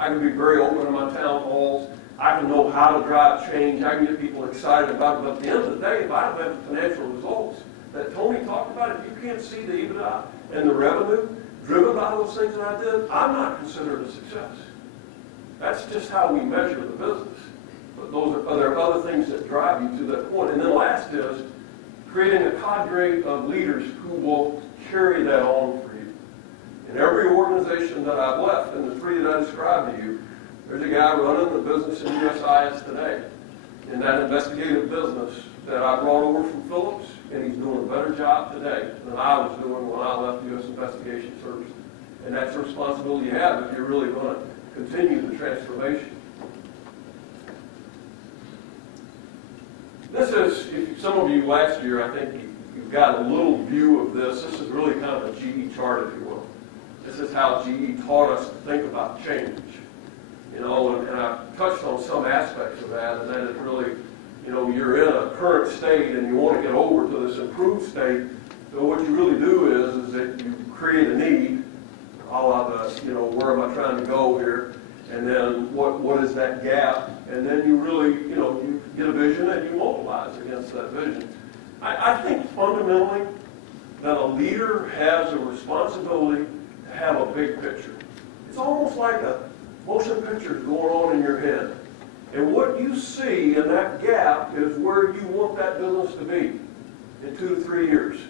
I can be very open in my town halls. I can know how to drive change. I can get people excited about it. But at the end of the day, if I don't have the financial results that Tony talked about, if you can't see the EBITDA and the revenue driven by those things that I did, I'm not considered a success. That's just how we measure the business. But there are other things that drive you to that point. And then last is creating a cadre of leaders who will carry that on for you. In every organization that I've left, and the three that I described to you, there's a guy running the business in USIS today, in that investigative business that I brought over from Phillips, and he's doing a better job today than I was doing when I left U.S. Investigation Services. And that's the responsibility you have if you're really going to continue the transformation. This is, if some of you last year, I think you've got a little view of this. This is really kind of a GE chart, if you will. This is how GE taught us to think about change. You know, and I've touched on some aspects of that, and that is really, you know, you're in a current state and you want to get over to this improved state. So what you really do is that you create a need, a la the, you know, where am I trying to go here? And then what is that gap? And then you really, you know, you get a vision and you mobilize against that vision. I think fundamentally that a leader has a responsibility to have a big picture. It's almost like a motion picture going on in your head. And what you see in that gap is where you want that business to be in 2 to 3 years.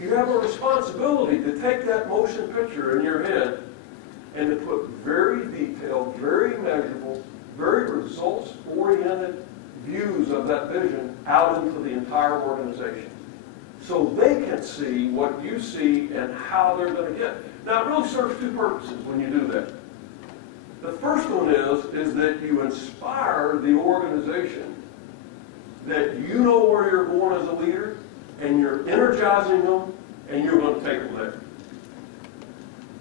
You have a responsibility to take that motion picture in your head and to put very detailed, very measurable, very results-oriented views of that vision out into the entire organization. So they can see what you see and how they're going to get. Now, it really serves two purposes when you do that. The first one is that you inspire the organization that you know where you're going as a leader, and you're energizing them, and you're going to take them there.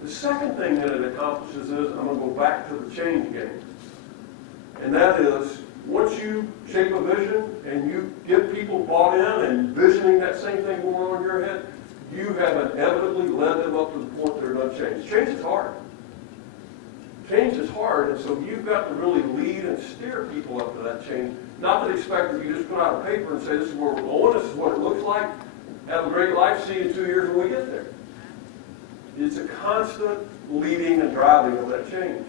The second thing that it accomplishes is, I'm going to go back to the change game. And that is, once you shape a vision and you get people bought in and visioning that same thing going on in your head, you have inevitably led them up to the point they're going to change. Change is hard. Change is hard, and so you've got to really lead and steer people up to that change. Not to expect that you just put out a paper and say, this is where we're going, this is what it looks like, have a great life, see you in 2 years when we get there. It's a constant leading and driving of that change.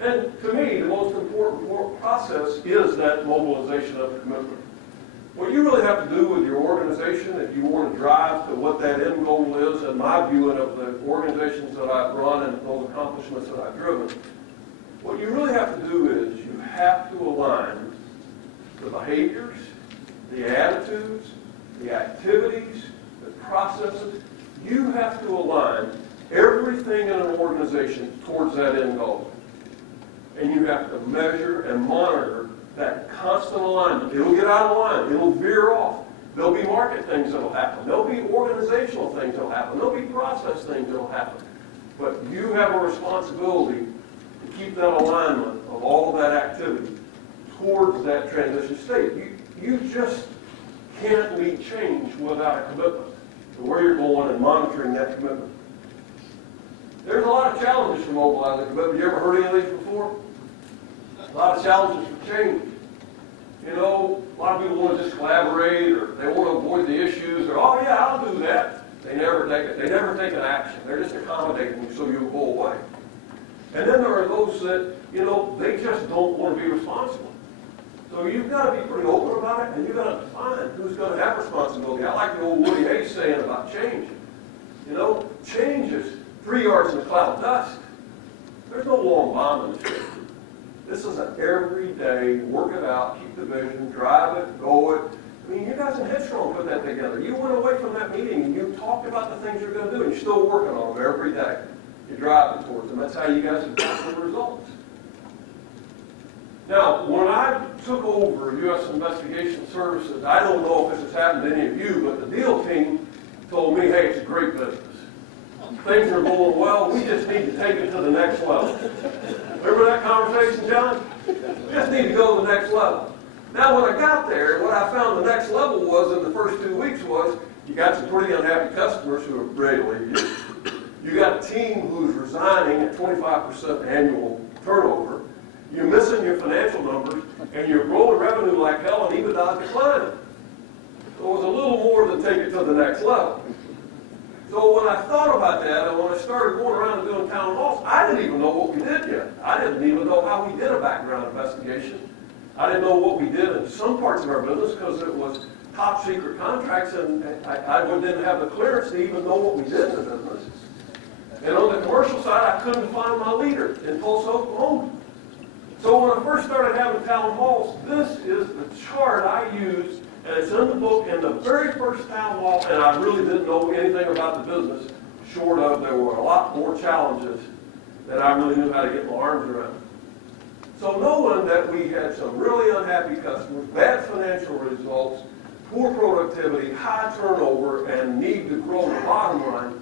And to me, the most important process is that mobilization of the commitment. What you really have to do with your organization, if you want to drive to what that end goal is, in my view, and of the organizations that I've run and those accomplishments that I've driven, what you really have to do is you have to align the behaviors, the attitudes, the activities, the processes. You have to align everything in an organization towards that end goal. And you have to measure and monitor that constant alignment. It'll get out of line. It'll veer off. There'll be market things that'll happen. There'll be organizational things that'll happen. There'll be process things that'll happen. But you have a responsibility to keep that alignment of all of that activity towards that transition state. You just can't lead change without a commitment to where you're going and monitoring that commitment. There's a lot of challenges for mobilizing commitment. You ever heard any of these before? A lot of challenges for change. You know, a lot of people want to just collaborate, or they want to avoid the issues, or, oh yeah, I'll do that. They never take an action. They're just accommodating you so you'll go away. And then there are those that, you know, they just don't want to be responsible. So you've got to be pretty open about it, and you've got to define who's going to have responsibility. I like the old Woody Hayes saying about change. You know, change is 3 yards in a cloud of dust. There's no long bomb in the street. This is an everyday, work it out, keep the vision, drive it, go it. I mean, you guys in Headstrong put that together. You went away from that meeting and you talked about the things you're going to do, and you're still working on them every day. You're driving towards them. That's how you guys have gotten the results. Now, when I took over U.S. Investigation Services, I don't know if this has happened to any of you, but the deal team told me, hey, it's a great business. Things are going well. We just need to take it to the next level. Remember that conversation, John? We just need to go to the next level. Now, when I got there, what I found the next level was in the first 2 weeks was you got some pretty unhappy customers who are ready to leave you. You got a team who's resigning at 25% annual turnover. You're missing your financial numbers, and you're growing revenue like hell, and EBITDA declining. So it was a little more to take it to the next level. So when I thought about that, and when I started going around and doing town halls, I didn't even know what we did yet. I didn't even know how we did a background investigation. I didn't know what we did in some parts of our business because it was top secret contracts, and I didn't have the clearance to even know what we did in the business. And on the commercial side, I couldn't find my leader in Tulsa, Oklahoma. So when I first started having town halls, this is the chart I used, and it's in the book in the very first town hall, and I really didn't know anything about the business, short of there were a lot more challenges that I really knew how to get my arms around. So knowing that we had some really unhappy customers, bad financial results, poor productivity, high turnover, and need to grow the bottom line,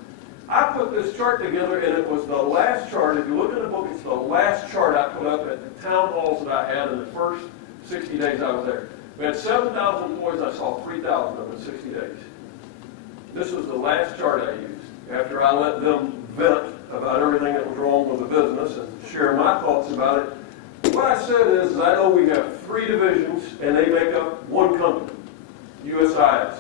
I put this chart together, and it was the last chart. If you look in the book, it's the last chart I put up at the town halls that I had in the first 60 days I was there. We had 7,000 employees. I saw 3,000 of them in 60 days. This was the last chart I used after I let them vent about everything that was wrong with the business and share my thoughts about it. What I said is I know we have 3 divisions, and they make up one company, USIS.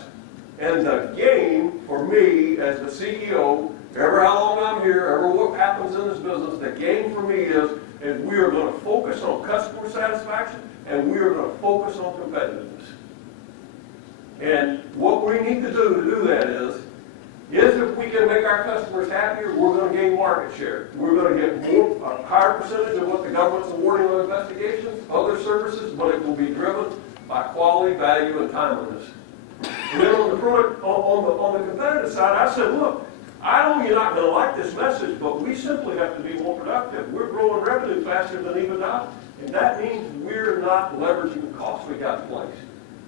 And the game for me as the CEO, ever how long I'm here, ever what happens in this business, the game for me is we are going to focus on customer satisfaction, and we are going to focus on competitiveness. And what we need to do that is if we can make our customers happier, we're going to gain market share. We're going to get a higher percentage of what the government's awarding on investigations, other services, but it will be driven by quality, value, and timeliness. And then on the competitive side, I said, look, I know you're not going to like this message, but we simply have to be more productive. We're growing revenue faster than EBITDA, and that means we're not leveraging the costs we got in place.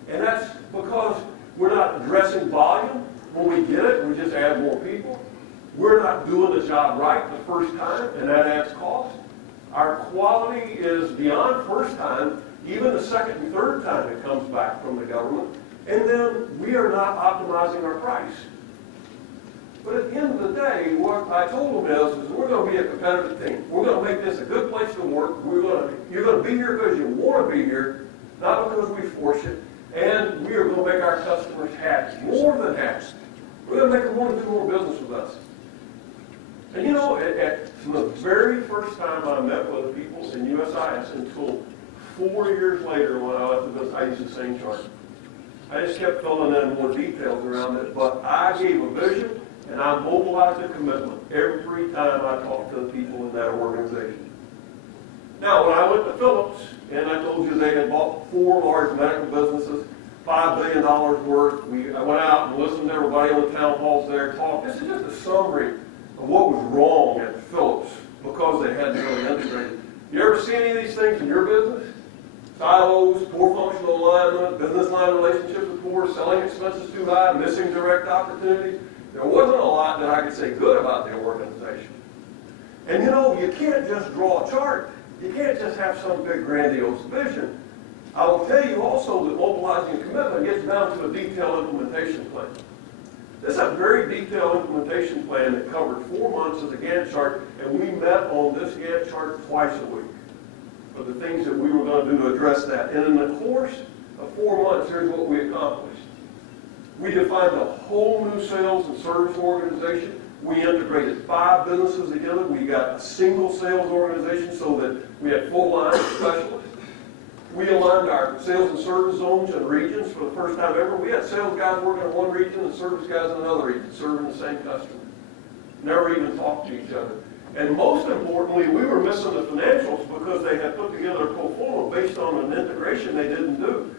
And that's because we're not addressing volume. When we get it, we just add more people. We're not doing the job right the first time, and that adds cost. Our quality is beyond first time, even the second and third time it comes back from the government. And then we are not optimizing our price. But at the end of the day, what I told them is we're going to be a competitive team. We're going to make this a good place to work. You're going to be here because you want to be here, not because we force it. And we are going to make our customers happy, more than happy. We're going to make them want to do more business with us. And you know, from the very first time I met with the people in USIS until 4 years later when I left the business, I used the same chart. I just kept filling in more details around it, but I gave a vision and I mobilized a commitment every time I talked to the people in that organization. Now, when I went to Phillips, and I told you they had bought 4 large medical businesses, $5 billion worth, I went out and listened to everybody on the town halls there talk. This is just a summary of what was wrong at Phillips because they hadn't really integrated. You ever see any of these things in your business? Silos, poor functional alignment, business line relationships with poor, selling expenses too high, missing direct opportunities. There wasn't a lot that I could say good about the organization. And you know, you can't just draw a chart. You can't just have some big grandiose vision. I will tell you also that mobilizing a commitment gets down to a detailed implementation plan. This is a very detailed implementation plan that covered 4 months as a Gantt chart, and we met on this Gantt chart twice a week for the things that we were going to do to address that. And in the course of 4 months, here's what we accomplished. We defined a whole new sales and service organization. We integrated 5 businesses together. We got a single sales organization so that we had full line specialists. We aligned our sales and service zones and regions for the first time ever. We had sales guys working in one region and service guys in another region, serving the same customer. Never even talked to each other. And most importantly, we were missing the financials because they had put together a pro forma based on an integration they didn't do.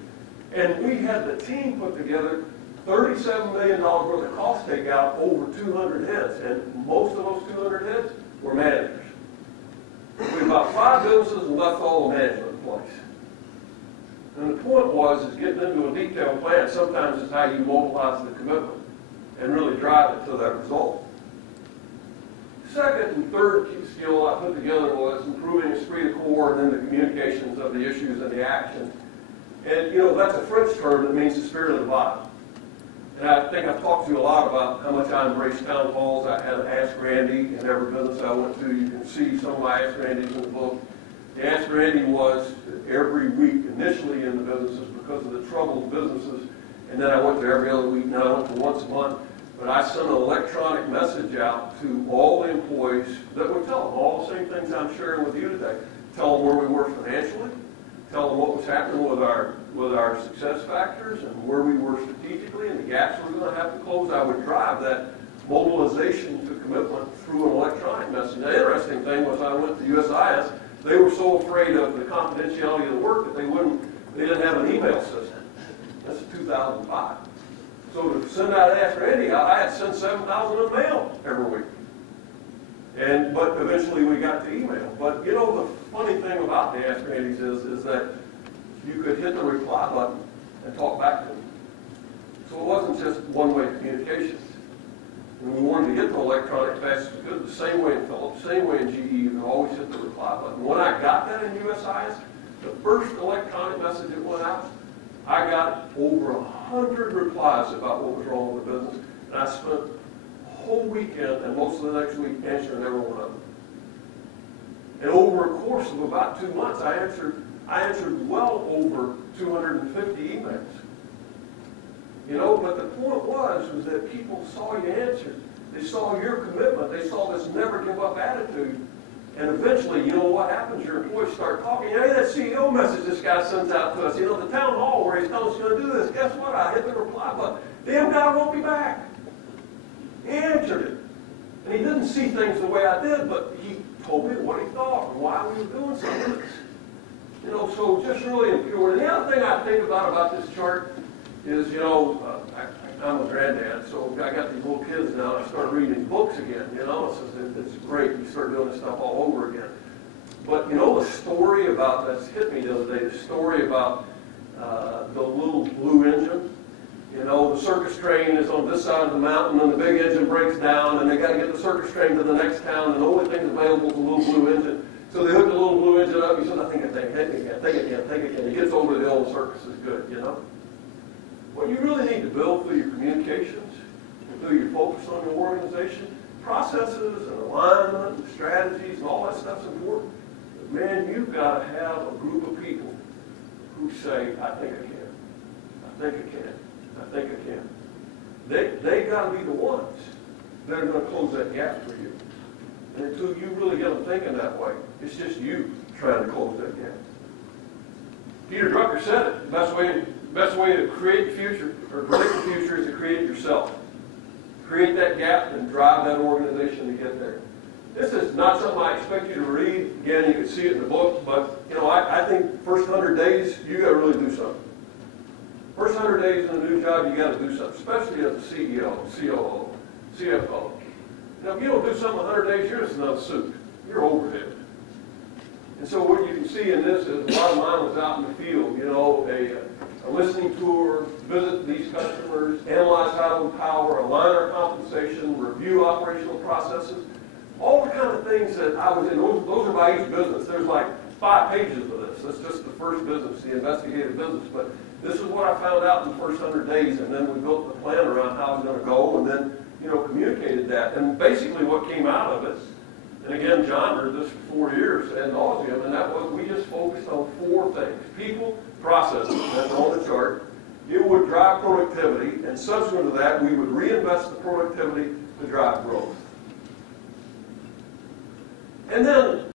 And we had the team put together $37 million worth of cost takeout over 200 heads. And most of those 200 heads were managers. We had about 5 businesses and left all the management in place. And the point was getting into a detailed plan sometimes is how you mobilize the commitment and really drive it to that result. Second and third key skill I put together was improving esprit de corps and then the communications of the issues and the action. And, you know, that's a French term that means the spirit of the body. And I think I've talked to you a lot about how much I embrace town halls. I had an Ask Randy in every business I went to. You can see some of my Ask Randys in the book. The Ask Randy was every week, initially in the businesses because of the troubled businesses. And then I went to every other week. Now I went to once a month. But I sent an electronic message out to all the employees that would tell them all the same things I'm sharing with you today. Tell them where we were financially. Tell them what was happening with our success factors and where we were strategically and the gaps we were going to have to close. I would drive that mobilization to commitment through an electronic message. The interesting thing was I went to USIS. They were so afraid of the confidentiality of the work that they didn't have an email system. That's 2005. So to send out Ask Randy, I had to send 7,000 in mail every week. But eventually we got to email. But you know, the funny thing about the Ask Randys is that you could hit the reply button and talk back to them. So it wasn't just one-way communications. And we wanted to get to electronic fast as we could. The same way in Philips, same way in GE, you can always hit the reply button. When I got that in USIS, the first electronic message that went out, I got over 100 replies about what was wrong with the business. And I spent whole weekend and most of the next week answering every one of them. And over a course of about 2 months, I answered well over 250 emails. You know, but the point was that people saw you answer. They saw your commitment. They saw this never give up attitude. And eventually, you know what happens? Your employees start talking. Hey, that CEO message this guy sends out to us. You know, the town hall where he's telling us he's going to do this. Guess what? I hit the reply button. Damn guy won't be back. He answered it. And he didn't see things the way I did, but he told me what he thought and why we were doing some of this. You know, so just really impure. And the other thing I think about this chart is, you know, I'm a granddad, so I got these little kids now, and I started reading books again, you know. It's great. You start doing this stuff all over again. But, you know, the story about, that's hit me the other day, the story about the little blue engine. You know, the circus train is on this side of the mountain, and the big engine breaks down, and they got to get the circus train to the next town, and the only thing available is a little blue engine. So they hook the little blue engine up. He says, I think I can, take it. He gets over the hill, the circus is good, you know. What you really need to build through your communications, and through your focus on your organization, processes and alignment and strategies and all that stuff's important. But man, you've got to have a group of people who say, I think I can. I think I can. I think I can. They got to be the ones that are going to close that gap for you. And until you really get them thinking that way, it's just you trying to close that gap. Peter Drucker said it. The best way to create the future, or predict the future, is to create it yourself. Create that gap and drive that organization to get there. This is not something I expect you to read. Again, you can see it in the book, but you know, I think first 100 days, you got to really do something. First 100 days in a new job, you got to do something, especially as a CEO, COO, CFO. You know, if you don't do something 100 days, you're just another suit. You're overhead. And so what you can see in this is a lot of mine was out in the field, you know, a listening tour, visit these customers, analyze how to empower, align our compensation, review operational processes, all the kind of things that I was in. Those are by each business. There's like 5 pages of this. That's just the first business, the investigative business. But this is what I found out in the first 100 days, and then we built the plan around how I was going to go, and then, you know, communicated that. And basically what came out of it, and again, John heard this for 4 years, and nauseam, and that was we just focused on 4 things. People, processes, that's on the chart. It would drive productivity, and subsequent to that, we would reinvest the productivity to drive growth. And then